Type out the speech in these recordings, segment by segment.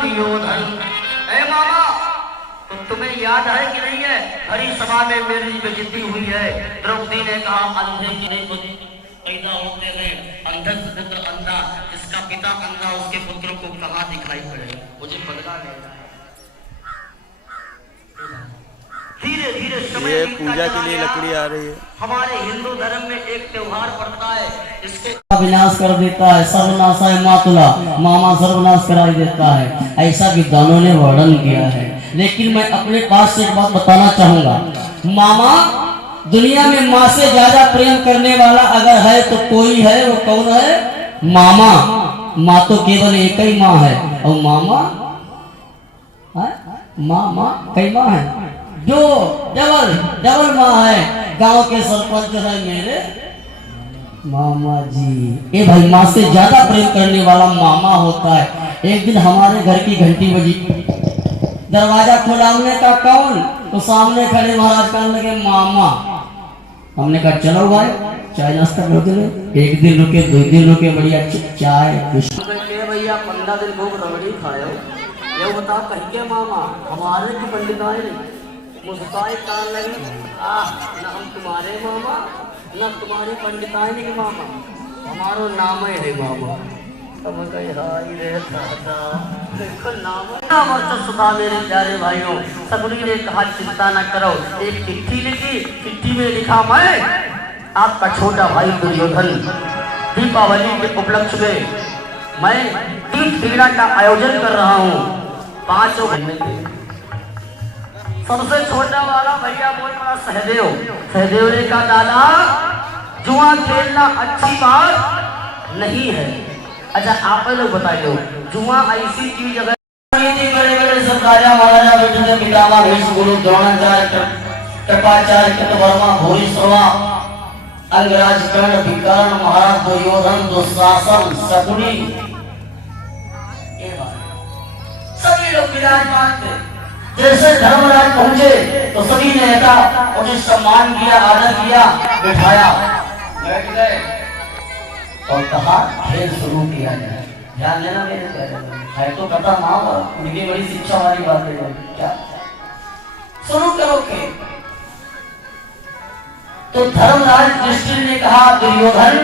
दुर्योधन। ए मामा, तो तुम्हें याद है कि नहीं है, हरी सभा में मेरी बेइज्जती हुई है। द्रौपदी ने कहा अंधे की नहीं पैदा होते हैं, अंधे पुत्र अंधा, जिसका पिता अंधा उसके पुत्रों को कहाँ दिखाई पड़ेगा, मुझे बदला लेना है। धीरे धीरे समय ये पूजा के लिए लकड़ी आ रही है। हमारे हिंदू धर्म में एक त्योहार पड़ता है, इसको विनाश कर देता है, सर्वनाशाय मातुला, मामा सर्वनाश कराई देता है, ऐसा विद्वानों ने वर्णन किया है। लेकिन मैं अपने पास से एक बात बताना चाहूंगा, मामा दुनिया में माँ से ज्यादा प्रेम करने वाला अगर है तो कोई है, वो कौन है? मामा। माँ तो केवल एक ही माँ है, और मामा माँ कई माँ है, जो डबल माँ है। गांव के सरपंच है मेरे मामा जी। ए भाई, माँ से ज्यादा प्रेम करने वाला मामा होता है। एक दिन हमारे घर की घंटी बजी, दरवाजा खोला, हमने कहा कौन? तो सामने खड़े महाराज कहने लगे मामा। हमने कहा चलो भाई चाय नाश्ता कर दो। एक दिन रुके, 2 दिन रुके, बढ़िया चाय भैया 15 दिन भूख रबड़ी खाए, ये बताओ कहीं के मामा हमारे की पंडिताई मुस्काई कान लगे, न हम तुम्हारे मामा न तुम्हारी पंडिताई के मामा, हमारो नाम है मामा। देखो नाम सुधा मेरे प्यारे भाइयों। सकुनी ने कहा चिंता न करो, एक चिट्ठी लिखी, चिट्ठी में लिखा मैं आपका छोटा भाई दुर्योधन, दीपावली के उपलक्ष्य में मैं तीर्थ क्रीड़ा का आयोजन कर रहा हूँ 5 घंटे। सबसे छोटा वाला भैया बोल पड़ा सहदेव। सहदेव ने कहा दादा जुआ खेलना अच्छी बात नहीं है। अच्छा आप लोग बताइए, जुआ ऐसी चीज अगर बड़े बड़े सब राजा महाराजा बैठे थे, पितामह भीष्म गुरु द्रोणाचार्य कृपाचार्य कृतवर्मा भूरिश्रवा अंगराज कर्ण विकर्ण महाराज दुर्योधन दुशासन शकुनी, सभी लोग विराजमान थे। जैसे धर्मराज पहुंचे तो सभी ने उन्हें सम्मान किया, आदर किया, बिठाया, बैठ गए और कहा खेल शुरू किया जाए। ध्यान देना मेरे प्यारे है तो कथा माँ उनकी बड़ी शिक्षा वाली बात है। क्या शुरू करो खेल? तो धर्मराज युधिष्ठिर ने कहा दुर्योधन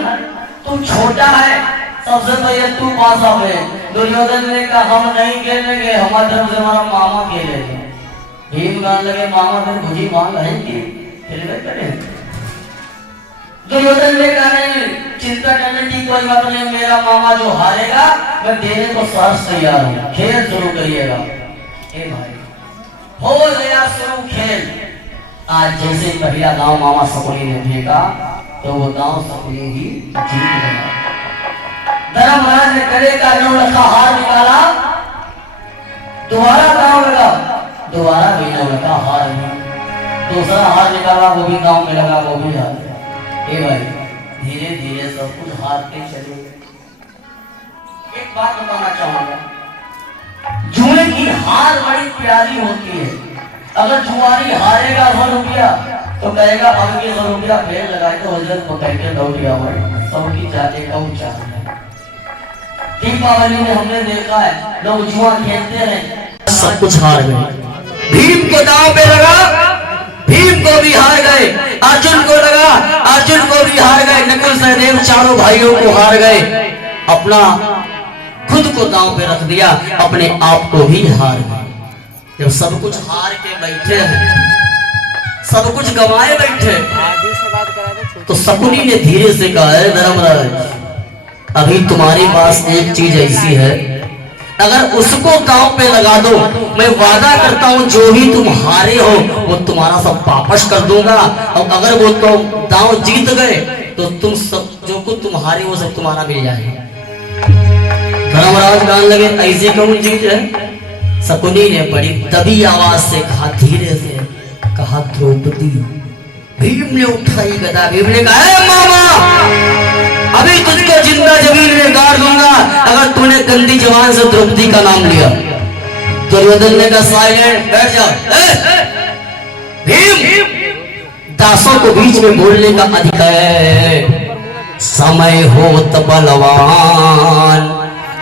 तू छोटा है, सबसे पहले तू पास आ गए। दुर्योधन ने कहा हम नहीं खेलेंगे, हमारे तरफ से हमारा मामा खेलेंगे। भीम कहने लगे मामा फिर भुजी मांग है कि खेलवे करें। दुर्योधन ने कहा नहीं, चिंता करने की कोई बात नहीं, मेरा मामा जो हारेगा मैं देने को सहर्ष तैयार हूँ, खेल शुरू करिएगा। ए भाई हो गया शुरू खेल। आज जैसे पहला गांव मामा सकुनी ने फेंका तो वो गांव सकुनी ही जीत गया। धर्मराज ने करे का 9 लखा हार निकाला, दोबारा गांव लगा, दोबारा भी 9 लखा हार नहीं, दूसरा हार निकाला, वो भी गांव में लगा, वो भी हार गया। ए भाई धीरे धीरे सब कुछ हारते चले गए। एक बात बताना चाहूंगा, जुए की हार बड़ी प्यारी होती है। अगर जुआरी हारेगा 100 रुपया तो कहेगा अब के 100 रुपया फेर लगाए तो हजरत पकड़ के लौट गया भाई, सबकी चाहते का ऊंचा। दीपावली में हमने देखा है लोग जुआ खेलते हैं, सब कुछ हार गए। भीम को दांव पे लगा, भीम को भी हार गए। अर्जुन को लगा, अर्जुन को भी हार गए। नकुल सहदेव चारों भाइयों को हार गए। अपना खुद को दांव पे रख दिया, अपने आप को भी हार गए। जब सब कुछ हार के बैठे हैं, सब कुछ गंवाए बैठे, तो शकुनी ने धीरे से कहा है धर्मराज अभी तुम्हारे पास एक चीज ऐसी है, अगर उसको दांव पे लगा दो, मैं वादा करता हूं जो भी तुम हारे हो वो तुम्हारा सब वापस कर दूंगा, और अगर वो तो दांव जीत गए तो तुम सब जो कुछ तुम हारे वो सब तुम्हारा मिल जाएगा। धर्मराज कहने लगे ऐसे कौन जीत है? शकुनी ने बड़ी दबी आवाज से कहा, धीरे से कहा द्रौपदी। भीम ने उठाई गदा, भीम ने कहा मामा अभी तुझको जिंदा जमीन में गाड़ दूंगा अगर तूने गंदी जबान से द्रौपदी का नाम लिया। दुर्योधन ने कहा साइलेंट, बैठ जाओ। भीम दासों को बीच में बोलने का अधिकार है, समय हो तो बलवान।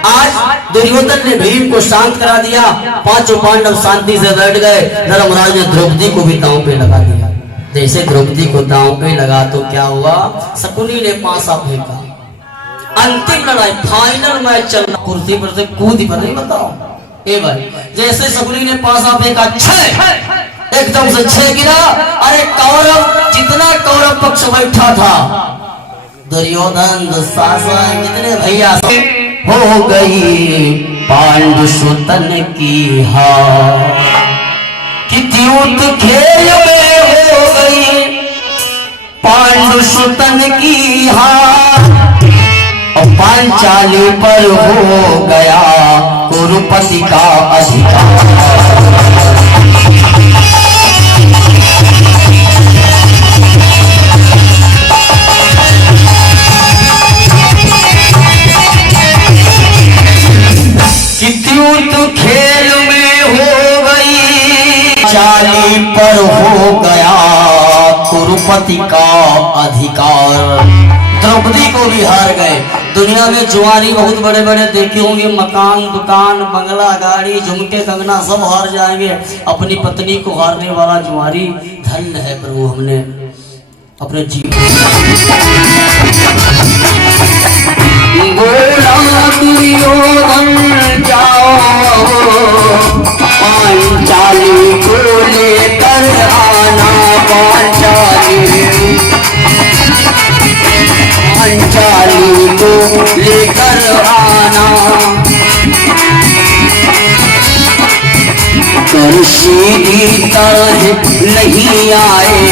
आज दुर्योधन ने भीम को शांत करा दिया, पांचों पांडव शांति से बैठ गए। धर्मराज ने द्रौपदी को भी दांव पे लगा दिया। जैसे द्रौपदी को दांव पे लगा तो क्या हुआ, शकुनी ने पासा फेंका। अंतिम लड़ाई, फाइनल मैच चल रहा, कुर्सी पर से कूद पर नहीं बताओ ए भाई। जैसे शकुनी ने पासा फेंका, एकदम से 6 गिरा। अरे कौरव, जितना कौरव पक्ष बैठा था, दुर्योधन दुशासन जितने भैया हो गई पांडु सुतन की हार, कि द्यूत खेल में हो गई पांडु सुतन की हार, और पांचाली पर हो गया कुरुपति का अधिकार। खेल में हो गई चाली पर हो गया कुरुपति का अधिकार। द्रौपदी को भी हार गए। दुनिया में जुआरी बहुत बड़े बड़े देखे होंगे, मकान दुकान बंगला गाड़ी झुमके कंगना सब हार जाएंगे, अपनी पत्नी को हारने वाला जुआरी धन्य है प्रभु। हमने अपने जीवन दुर्योधन जाओ पांचाली को लेकर आना, पांचाली को लेकर आना, कर सीधी तरह नहीं आए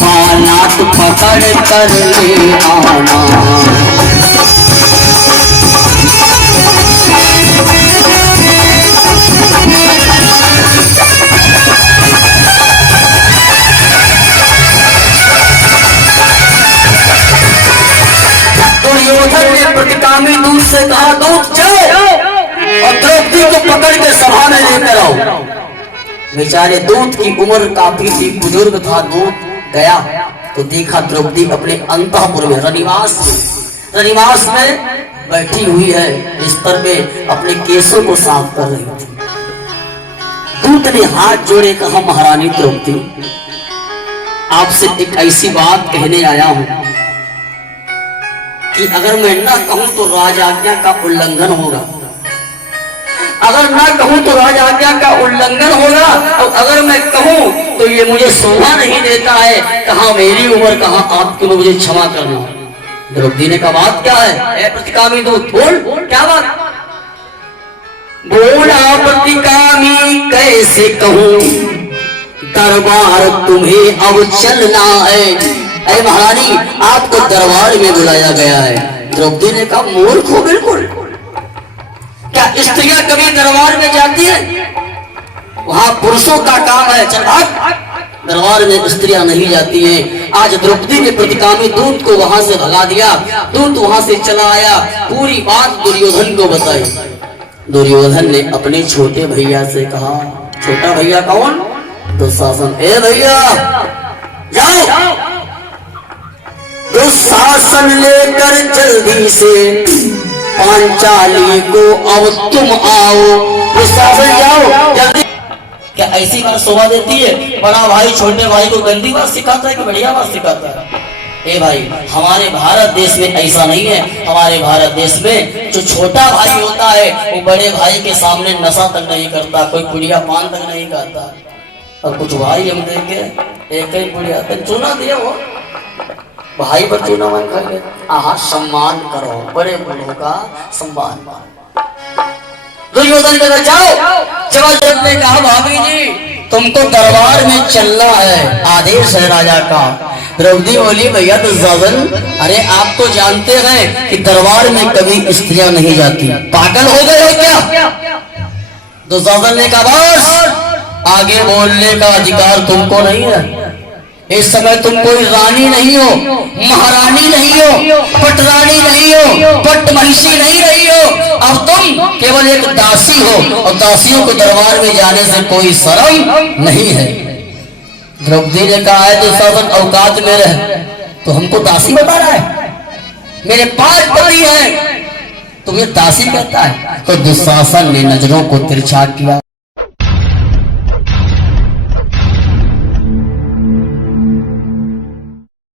हालात पकड़ कर ले आना। दुर्योधन ने प्रतिकामी दूत से कहा, दूत जाओ और द्रौपदी को पकड़ के सभा में लेकर आओ। बेचारे दूत की उम्र काफी थी, बुजुर्ग था। दूत गया तो देखा द्रौपदी अपने अंतःपुर में रनिवास में बैठी हुई है, बिस्तर में अपने केसों को साफ कर रही थी। दूत ने हाथ जोड़े, कहा महारानी द्रौपदी, आपसे एक ऐसी बात कहने आया हूं कि अगर मैं ना कहूं तो राज आज्ञा का उल्लंघन होगा, अगर ना कहूं तो राज आज्ञा का उल्लंघन होगा, और अगर मैं कहूं तो ये मुझे शोभा नहीं देता है। कहा मेरी उम्र, कहा आपको मुझे क्षमा करना। द्रौपदी ने कहा बात क्या है? प्रतिकामी दूत, बोल क्या बात? बोला प्रतिकामी कैसे कहूं, दरबार तुम्हें अब चलना है। अरे महारानी, आपको दरबार में बुलाया गया है। द्रौपदी ने कहा मूर्ख हो बिल्कुल, क्या स्त्रियां कभी दरबार में जाती है? वहां पुरुषों का काम है, चल भाग। दरबार में स्त्रियां नहीं जाती हैं। आज द्रौपदी ने प्रतिकामी दूत को वहां से भगा दिया। दूत वहां से चला आया, पूरी बात दुर्योधन को बताई। दुर्योधन ने अपने छोटे भैया से कहा, छोटा भैया कौन? दुशासन। ए भैया जाओ, दुशासन लेकर जल्दी से पांचाली को अब तुम आओ। दुशासन जाओ जल्दी। क्या ऐसी बात शोभा देती है? बड़ा भाई छोटे भाई को गंदी बात सिखाता है कि बढ़िया बात सिखाता है? ए भाई, हमारे भारत देश में ऐसा नहीं है। हमारे भारत देश में जो छोटा भाई होता है वो बड़े भाई के सामने नशा तक नहीं करता, कोई पुड़िया पान तक नहीं खाता। और कुछ भाई हम देखे एक ही पुड़िया तक चूना दिया, वो भाई पर चूना मन खाएंगे। आहा, सम्मान करो, बड़े बड़ों का सम्मान। दुर्योधन ने जाओ। जबरदस्त ने कहा भाभी जी तुमको दरबार में चलना है, आदेश है राजा का। द्रौपदी बोली भैया दुशासन, अरे आप तो जानते हैं कि दरबार में कभी स्त्रियां नहीं जाती, पागल हो गए हो क्या? दुशासन ने कहा बस, आगे बोलने का अधिकार तुमको नहीं है। इस समय तुम कोई रानी नहीं हो, महारानी नहीं हो, पटरानी नहीं हो, पटमहिषी नहीं रही हो। अब तुम केवल एक दासी हो, और दासियों को दरबार में जाने से कोई शर्म नहीं है। द्रौपदी ने कहा है दुशासन औकात में रह, तो हमको दासी बता रहा है? मेरे 5 पति हैं, तुम्हें दासी कहता है। तो दुशासन ने नजरों को तिरछा किया।